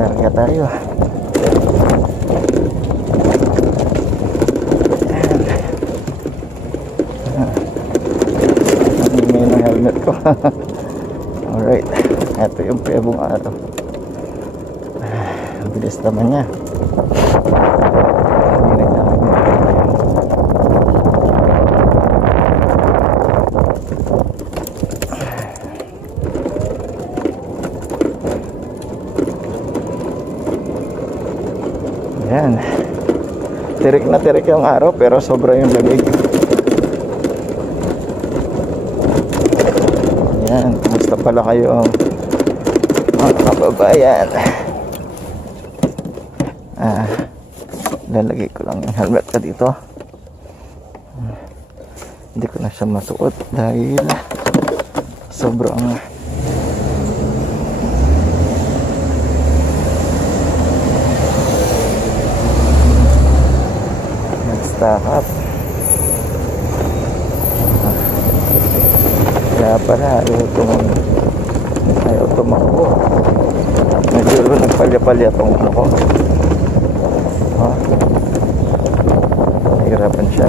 Larga tayo. May ng helmet ko. Alright, ito yung pebong araw. Ang bilis naman niya. Yan. Tirik na tirik yung araw pero sobra yung lamig. Yan. Kumusta pala kayo mga kababayan? Lalagay ko lang yung helmet ko dito. Hindi ko na siya masuot dahil sobrang stack up. Kaya pala ayaw tumakbo. Medyo nagpalya-palya tong ano ko. Nahirapan siya.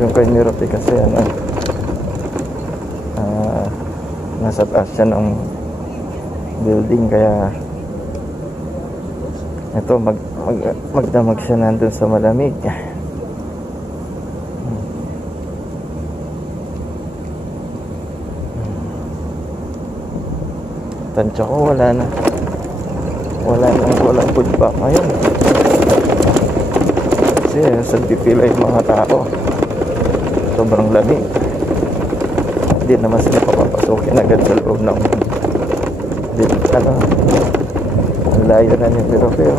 Yung kay Niropi kasi nasa taas siya ng building, kaya ito magdamag siya nandun sa malamig. Tansya ko walang foodback ngayon kasi sa pipila yung mga tao, sobrang lamig. Hindi naman sila papapasukin agad sa loob ng ang layo na niya pero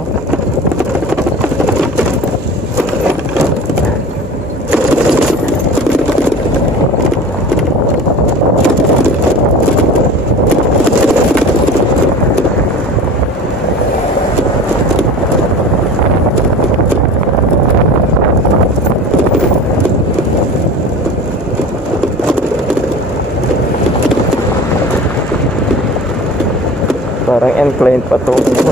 parang inclined pa to dito.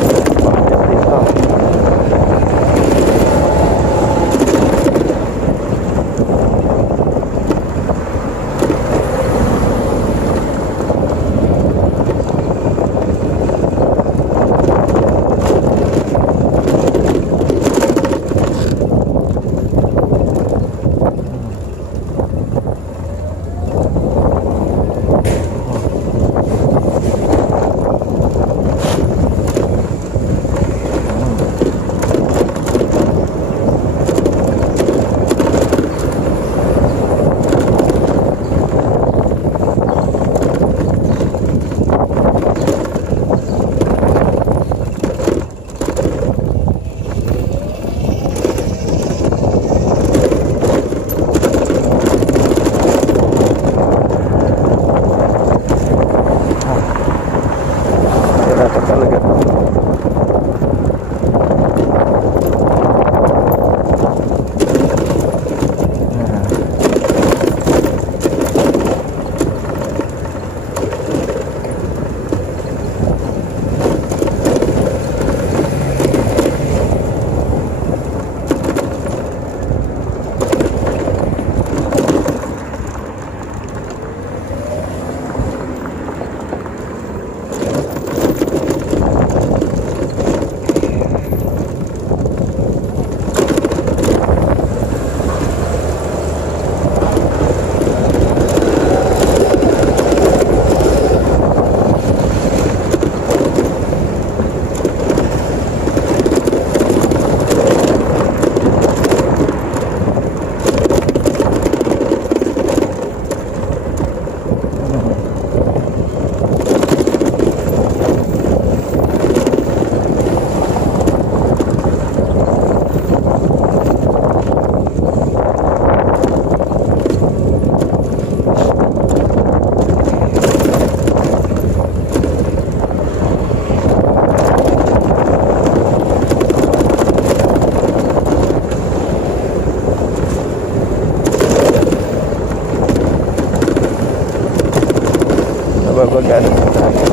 magano sa akin.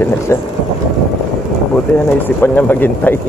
Yan na siya. Buti na naisipan niya maghintay.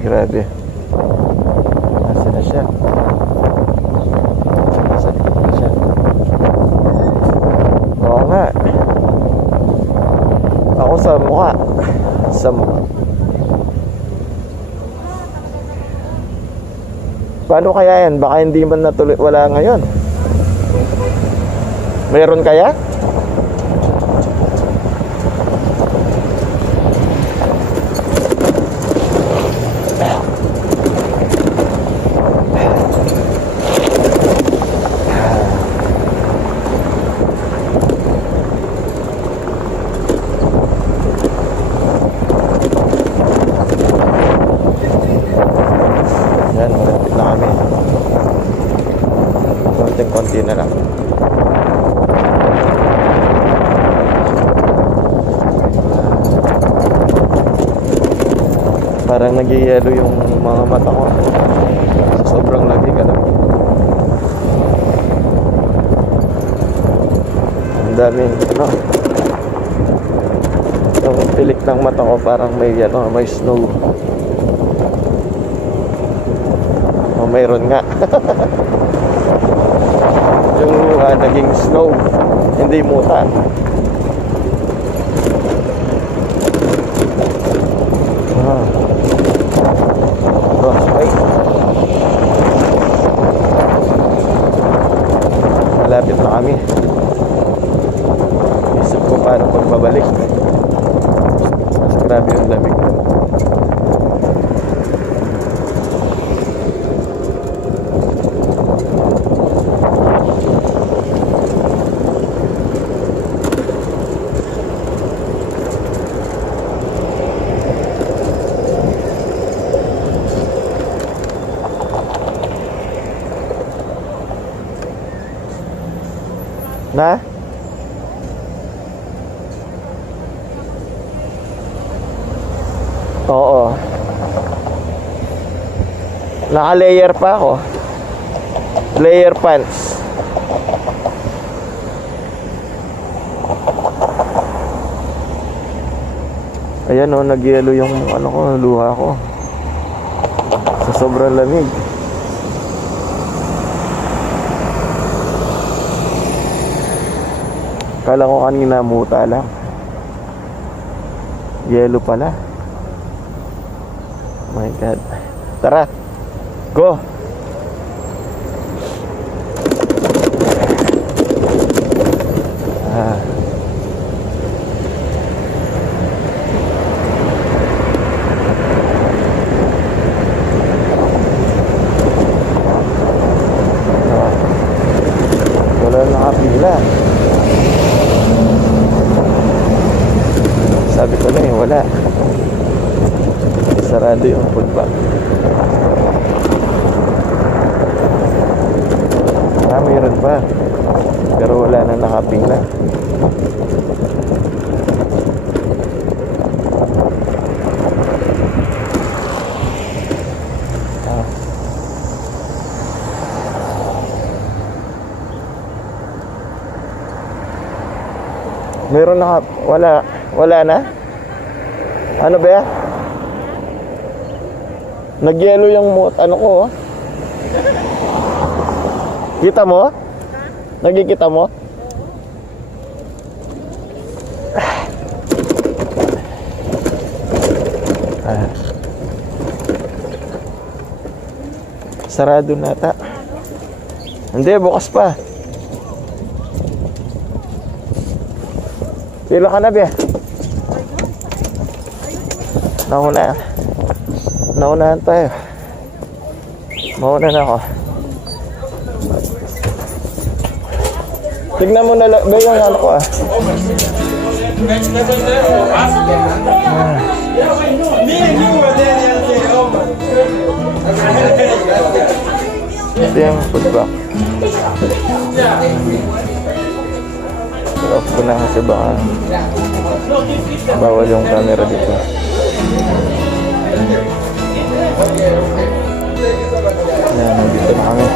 Grabe. Nasaan na siya? Nasa likod na siya. Oo nga. Ako sa mukha. Sa mukha. Paano kaya yan? Baka hindi man natuloy. Wala ngayon. Meron kaya? Konti na lang. Parang nag-yelo yung mga mata ko. Sobrang lamig ka lang. Ang daming ano. Yung pilik ng mata ko parang may ano, may snow. O mayroon nga. Yung naging snow, hindi muta. Frostbite. Malapit na kami. Isip ko paano pagbabalik. Grabe yung lamig. Na? Oo. Naka-layer pa ako. Layer pants. Ayan o, nag-yelo yung ano ko, luha ko. Sa sobrang lamig. Kala ko kanina muta lang. Yelo pala. Oh my God. Tara. Go. food bag. Mayroon pa. Pero wala na nakapila. Meron na, wala na? Ano ba? Nagyelo yung ano ko, oh. Kita mo? Nagkikita mo? Sarado na ata. Hindi, bukas pa. Pila ka na, be? Naunahan tayo. Mauna na ako. Tignan mo na lang, be, yung ano ko, ah. Ito yung food bag. Off ko na kasi baka bawal yung camera dito. Ayan, nandito na kami.